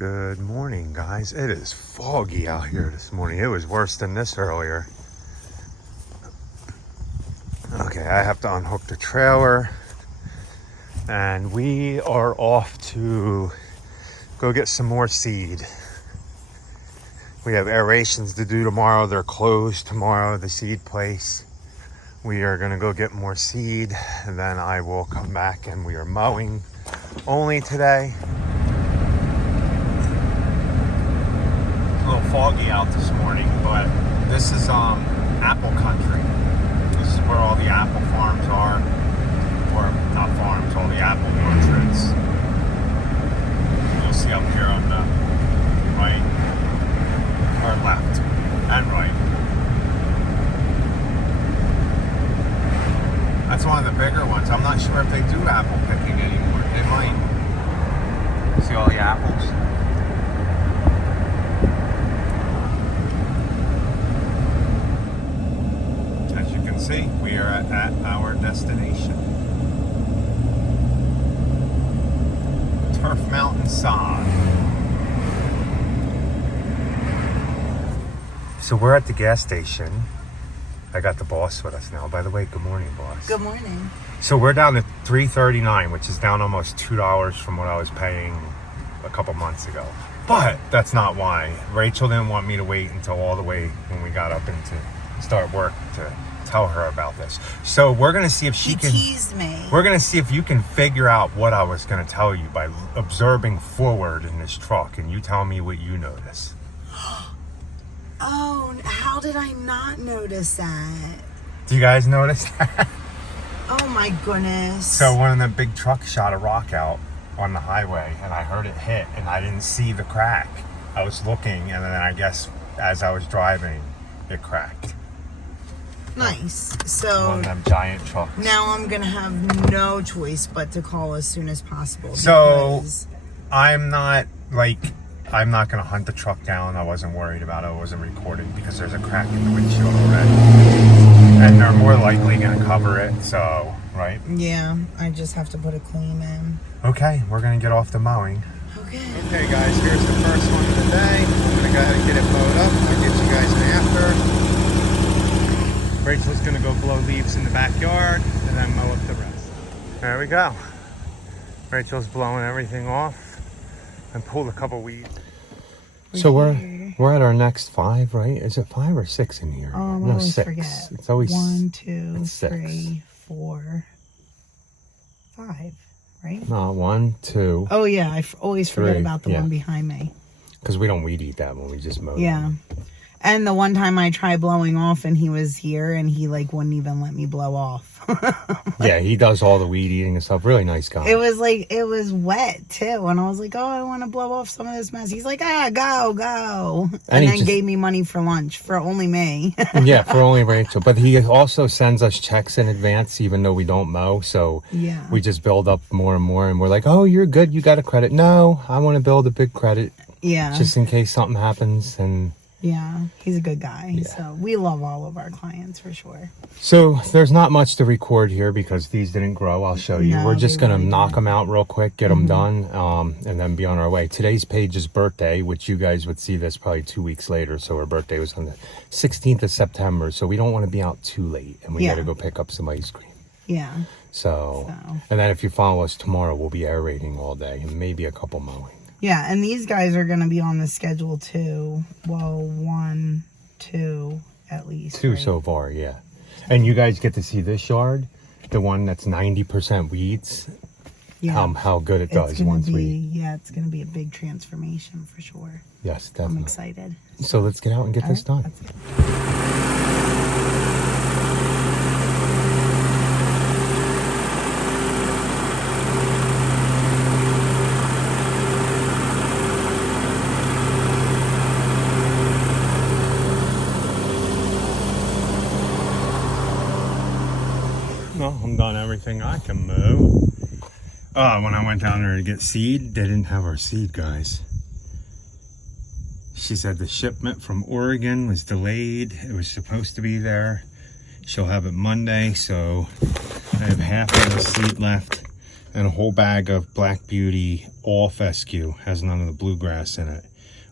Good morning, guys. It is foggy out here this morning. It was worse than this earlier. Okay, I have to unhook the trailer and we are off to go get some more seed. We have aerations to do tomorrow. They're closed tomorrow, the seed place. We are gonna go get more seed and then I will come back, and we are mowing only today. A little foggy out this morning, but this is apple country. This is where all the apple farms are, or not farms, all the apple orchards. You'll see up here on the right, or left and right. That's one of the bigger ones. I'm not sure if they do apple picking anymore. They might. See all the apples? As you can see, we are at our destination. Turf Mountain Sod. So we're at the gas station. I got the boss with us now. By the way, good morning, boss. Good morning. So we're down to $3.39, which is down almost $2 from what I was paying a couple months ago. But that's not why. Rachel didn't want me to wait until all the way when we got up and to start work to tell her about this. So we're gonna see if she can teased me. We're gonna see if you can figure out what I was gonna tell you by observing forward in this truck, and you tell me what you notice. Oh, how did I not notice that? Do you guys notice that? Oh my goodness. So one of the big trucks shot a rock out on the highway, and I heard it hit, and I didn't see the crack. I was looking, and then I guess as I was driving, it cracked. Nice. So One of them giant trucks. now I'm gonna have no choice but to call as soon as possible. So because I'm not gonna hunt the truck down. I wasn't worried about it. I wasn't recording because there's a crack in the windshield already, and they're more likely gonna cover it. So, right? yeah, I just have to put a clean in. Okay, we're gonna get off the mowing. Okay. Okay, guys, here's the first one of the day. I'm gonna go ahead and get it mowed up. I'll get you guys an after. Rachel's gonna go blow leaves in the backyard and then mow up the rest. There we go. Rachel's blowing everything off. And pulled a couple weeds. So we're at our next 5, right? Is it 5 or 6 in here? I No, always 6. forget. It's always 1, 2, it's 6. 3, 4, 5, right? No, 1, 2. Oh yeah, I always forget 3, about the yeah. one behind me. Because we don't weed eat that one. We just mow. Yeah. them. And the one time I tried blowing off and he was here and he like wouldn't even let me blow off. Yeah, he does all the weed eating and stuff. Really nice guy. It was wet too. And I was like, oh, I want to blow off some of this mess. He's like, go. And then gave me money for lunch for only me. Yeah, for only Rachel. But he also sends us checks in advance, even though we don't mow. So Yeah. we just build up more and more. And we're like, oh, you're good. You got a credit. No, I want to build a big credit. Yeah. Just in case something happens. And Yeah. He's a good guy. Yeah. So we love all of our clients for sure. so there's not much to record here because these didn't grow. I'll show you. No, We're just they going to really knock didn't. them out real quick, get them done, and then be on our way. Today's Paige's birthday, which you guys would see this probably 2 weeks later. So her birthday was on the 16th of September. So we don't want to be out too late, and we Yeah. got to go pick up some ice cream. Yeah. So, So. and then if you follow us tomorrow, we'll be aerating all day and maybe a couple mowing. Yeah. And these guys are going to be on the schedule too. Well, 1, 2 at least. 2 right? so far, yeah. And you guys get to see this yard, the one that's 90% weeds. Yeah. How good it It's does gonna once be, we. yeah, it's going to be a big transformation for sure. Yes, I'm definitely. excited. So let's get out and get this All done. right, let's go. Well, I'm done everything I can mow. When I went down there to get seed, they didn't have our seed, guys. She said the shipment from Oregon was delayed. It was supposed to be there. She'll have it Monday, so I have half of the seed left. and a whole bag of Black Beauty all fescue. Has none of the bluegrass in it.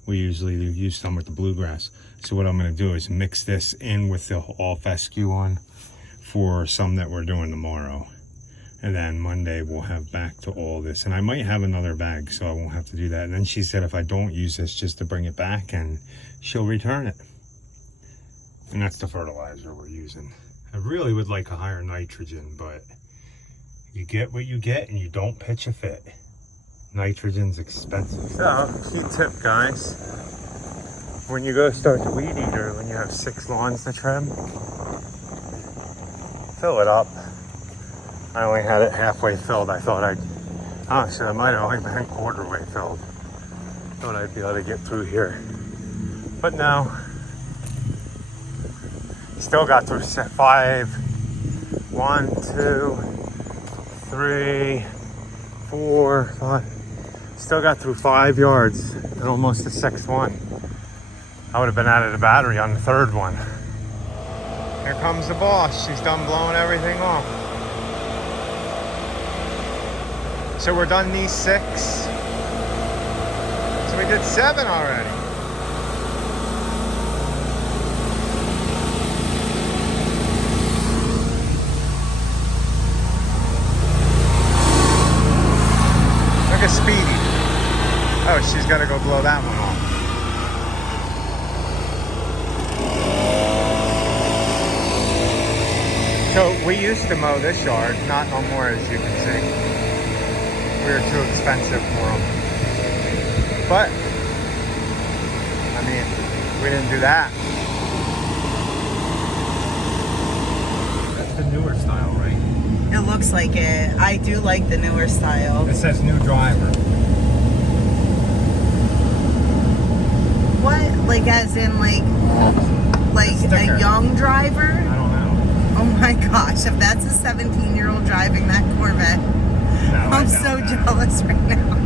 We usually use some with the bluegrass. So what I'm going to do is mix this in with the all fescue one for some that we're doing tomorrow. And then Monday we'll have back to all this. And I might have another bag, so I won't have to do that. And then she said if I don't use this, just to bring it back and she'll return it. And that's the fertilizer we're using. I really would like a higher nitrogen, but you get what you get and you don't pitch a fit. Nitrogen's expensive. So, key tip, guys. When you go start the weed eater, when you have 6 lawns to trim, fill it up. I only had it halfway filled. I thought honestly, I might have only been quarter way filled. Thought I'd be able to get through here. But no. Still got through 5. 1, 2, 3, 4, 5. Still got through 5 yards and almost the 6th one. I would have been out of the battery on the 3rd one. Here comes the boss. She's done blowing everything off. So we're done these 6. So we did 7 already. Look at Speedy. Oh, she's got to go blow that one off. So we used to mow this yard, not no more, as you can see. We were too expensive for them. But, I mean, we didn't do that. That's the newer style, right? It looks like it. I do like the newer style. It says new driver. What? Like as in like a young driver? I don't know. Oh my gosh, if that's a 17-year-old driving that Corvette, No, I'm so jealous right now.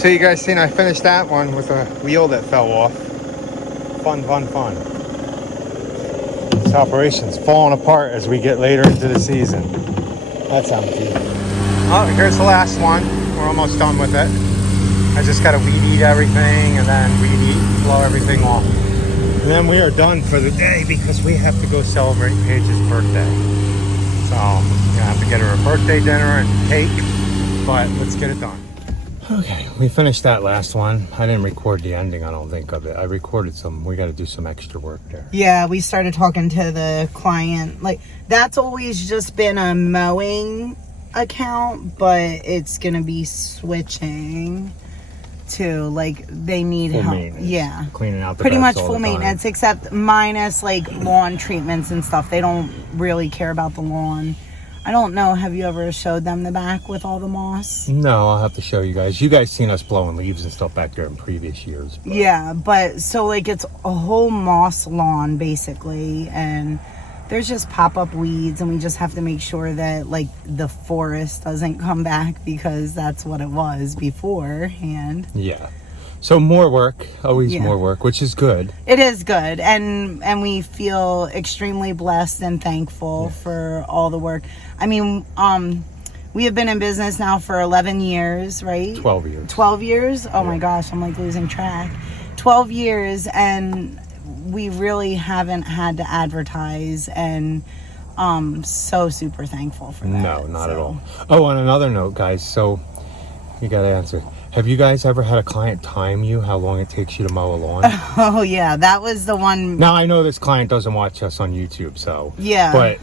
So you guys seen I finished that one with a wheel that fell off. Fun. This operation's falling apart as we get later into the season. That's empty. Oh, here's the last one. We're almost done with it. I just gotta weed eat everything and then blow everything off. And then we are done for the day because we have to go celebrate Paige's birthday. So I'm gonna have to get her a birthday dinner and cake, but let's get it done. Okay, we finished that last one. I didn't record the ending, I don't think, of it. I recorded some. We got to do some extra work there. Yeah, we started talking to the client. Like, that's always just been a mowing account, but it's going to be switching to, like, they need full help. Maintenance. Yeah. Cleaning out the pretty beds much all full the time. maintenance, except minus, like, lawn treatments and stuff. They don't really care about the lawn. I don't know. Have you ever showed them the back with all the moss? No, I'll have to show you guys. You guys seen us blowing leaves and stuff back there in previous years. But. Yeah, but so like it's a whole moss lawn basically, and there's just pop-up weeds, and we just have to make sure that like the forest doesn't come back because that's what it was beforehand. Yeah. So more work, always more work, which is good. It is good, and we feel extremely blessed and thankful for all the work. I mean, we have been in business now for 11 years, right? 12 years. 12 years? Oh my gosh, I'm like losing track. 12 years, and we really haven't had to advertise, and so super thankful for that. No, not at all. Oh, on another note, guys, so you got to answer. Have you guys ever had a client time you how long it takes you to mow a lawn? Oh yeah, that was the one. Now I know this client doesn't watch us on YouTube, so yeah. But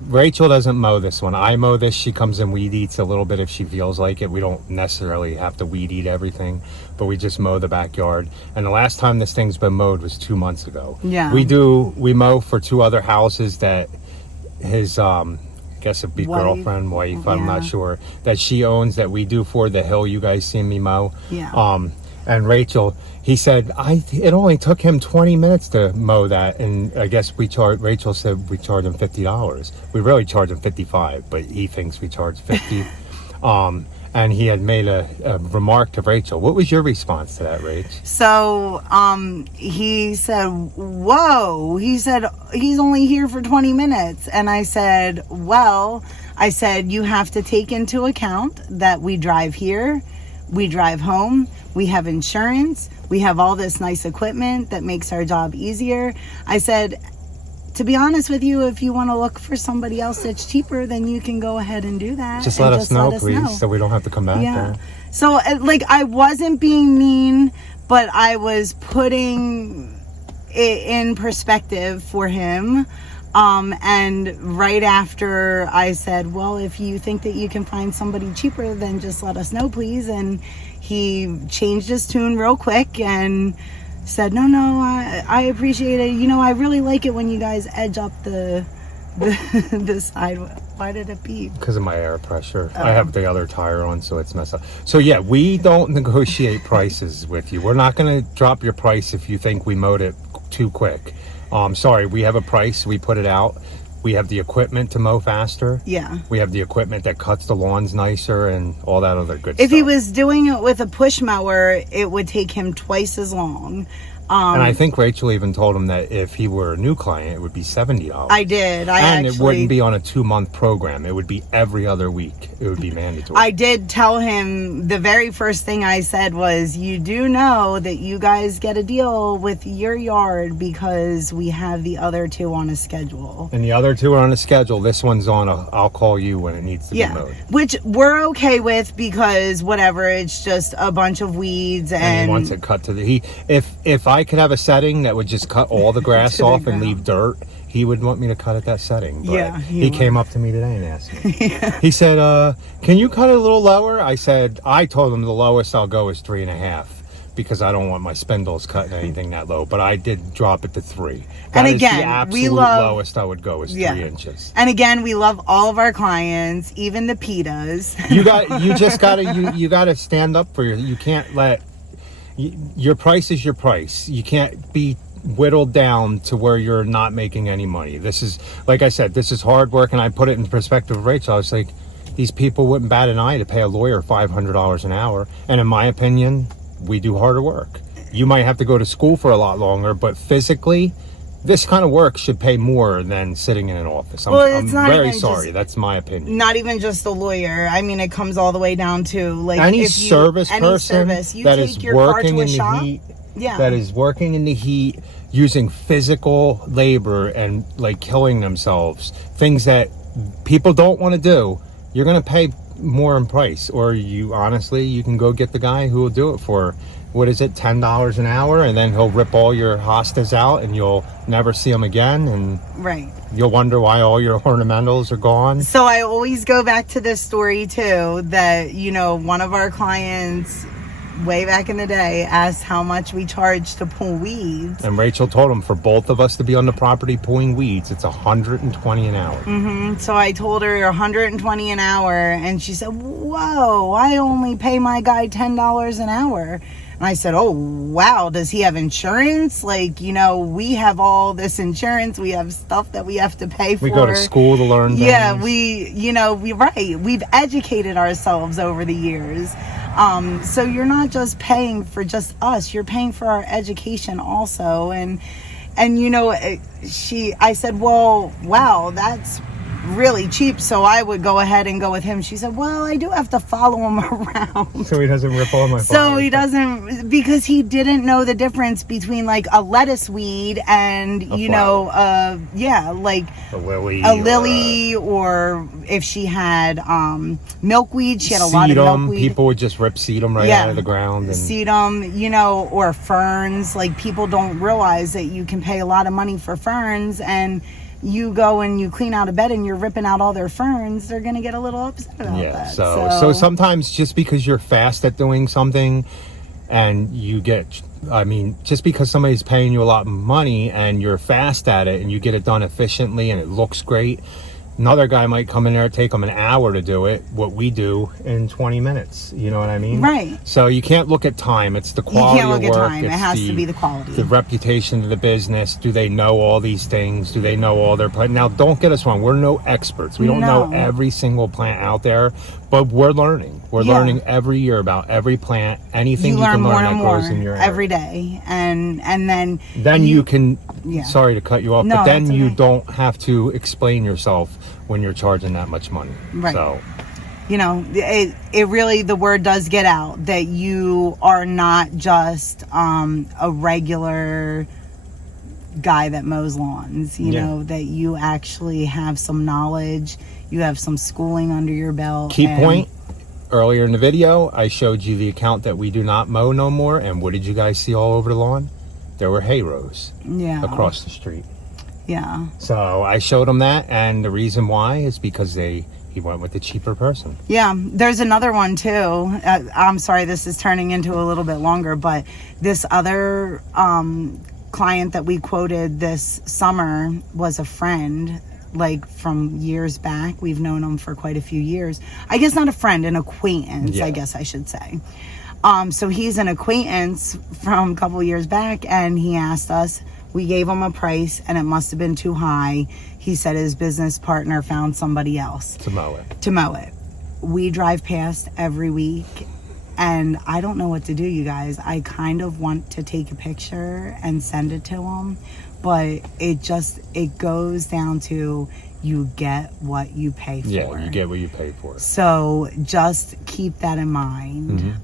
Rachel doesn't mow this one. I mow this. She comes and weed eats a little bit if she feels like it. We don't necessarily have to weed eat everything, but we just mow the backyard. And the last time this thing's been mowed was 2 months ago. Yeah. We mow for 2 other houses that his I guess it'd be girlfriend, wife, I'm not sure, that she owns, that we do for the hill you guys see me mow. Yeah. And Rachel, he said, it only took him 20 minutes to mow that. And I guess Rachel said we charge him $50. We really charge him $55, but he thinks we charge $50. And he had made a remark to Rachel. What was your response to that, Rach? So, he said, whoa, he said, he's only here for 20 minutes. And I said, well, you have to take into account that we drive here, we drive home, we have insurance, we have all this nice equipment that makes our job easier. I said, to be honest with you, if you want to look for somebody else that's cheaper, then you can go ahead and do that. Just let us know, please, so we don't have to come back there. So, like, I wasn't being mean, but I was putting it in perspective for him. And right after I said, well, if you think that you can find somebody cheaper, then just let us know, please. And he changed his tune real quick and said, no, I appreciate it. You know, I really like it when you guys edge up the side. Why did it beep? Because of my air pressure. I have the other tire on, so it's messed up. So yeah, we don't negotiate prices with you. We're not going to drop your price if you think we mowed it too quick. Sorry, we have a price. We put it out. We have the equipment to mow faster. Yeah. We have the equipment that cuts the lawns nicer and all that other good stuff. If he was doing it with a push mower, it would take him twice as long. And I think Rachel even told him that if he were a new client, it would be $70. I did. It wouldn't be on a 2-month program. It would be every other week. It would be mandatory. I did tell him, the very first thing I said was, you do know that you guys get a deal with your yard because we have the other 2 on a schedule. And the other 2 are on a schedule. This one's on I'll call you when it needs to be mowed. Which we're okay with because whatever, it's just a bunch of weeds and he wants it cut to the if I could have a setting that would just cut all the grass off and leave dirt, he would want me to cut at that setting. But he came up to me today and asked me. He said, can you cut it a little lower? I told him the lowest I'll go is 3.5 because I don't want my spindles cutting anything that low, but I did drop it to 3. And again, the absolute lowest I would go is 3 inches. And again, we love all of our clients, even the PETAs. You gotta stand up for you can't let your price is your price. You can't be whittled down to where you're not making any money. This is, like I said, this is hard work, and I put it in perspective of Rachel. I was like, these people wouldn't bat an eye to pay a lawyer $500 an hour. And in my opinion, we do harder work. You might have to go to school for a lot longer, but physically, this kind of work should pay more than sitting in an office. I'm very sorry. That's my opinion. Not even just a lawyer. I mean, it comes all the way down to like any service person that is working in the heat. Yeah. That is working in the heat, using physical labor and like killing themselves. Things that people don't want to do. You're going to pay more in price, or you can go get the guy who will do it for, what is it, $10 an hour, and then he'll rip all your hostas out and you'll never see them again, and you'll wonder why all your ornamentals are gone. So I always go back to this story too, that, you know, one of our clients way back in the day asked how much we charge to pull weeds, and Rachel told him for both of us to be on the property pulling weeds, it's $120 an hour. So I told her $120 an hour, and she said, whoa, I only pay my guy $10 an hour. And I said, oh, wow, does he have insurance? Like, you know, we have all this insurance. We have stuff that we have to pay for. We go to school to learn things. Yeah, we've educated ourselves over the years. So you're not just paying for just us. You're paying for our education also. And you know, I said, well, wow, that's really cheap, so I would go ahead and go with him. She said, well, I do have to follow him around. So he doesn't rip all my flowers. So he doesn't, because he didn't know the difference between like a lettuce weed and, like a lily, or if she had milkweed, she had a lot of milkweed. People would just rip sedum out of the ground. And sedum, you know, or ferns. Like, people don't realize that you can pay a lot of money for ferns, and you go and you clean out a bed and you're ripping out all their ferns, they're going to get a little upset about that. So sometimes just because you're fast at doing something and just because somebody's paying you a lot of money and you're fast at it and you get it done efficiently and it looks great, another guy might come in there, take them an hour to do it, what we do in 20 minutes. You know what I mean? Right. So you can't look at time. It's the quality of work. You can't look at time. It has to be the quality. The reputation of the business. Do they know all these things? Do they know all their plants? Now, don't get us wrong. We're no experts. We don't know every single plant out there, but we're learning. We're learning every year about every plant. Anything you can learn that grows in your area. Every day. And then you can, sorry to cut you off, but then you okay. don't have to explain yourself when you're charging that much money. Right. So, you know, it really, the word does get out that you are not just a regular guy that mows lawns, you know, that you actually have some knowledge, you have some schooling under your belt. Key point, earlier in the video, I showed you the account that we do not mow no more, and what did you guys see all over the lawn? There were hay rows across the street. Yeah. So I showed him that, and the reason why is because he went with the cheaper person. Yeah, there's another one too. I'm sorry, this is turning into a little bit longer, but this other client that we quoted this summer was a friend, like from years back. We've known him for quite a few years. I guess not a friend, an acquaintance, I guess I should say. So he's an acquaintance from a couple years back, and he asked us. We gave him a price, and it must have been too high. He said his business partner found somebody else to mow it. We drive past every week, and I don't know what to do, you guys. I kind of want to take a picture and send it to him, but it goes down to you get what you pay for. Yeah, you get what you pay for. So just keep that in mind.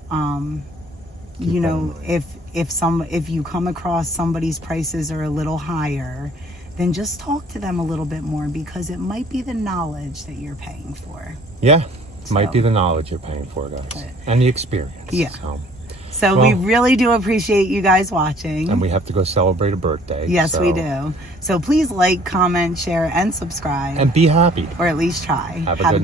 You know, if you come across somebody's prices are a little higher, then just talk to them a little bit more, because it might be the knowledge that you're paying for. Yeah, might be the knowledge you're paying for, guys, and the experience. Yeah. So we really do appreciate you guys watching. And we have to go celebrate a birthday. Yes, we do. So please like, comment, share, and subscribe. And be happy. Or at least try. Have a good night.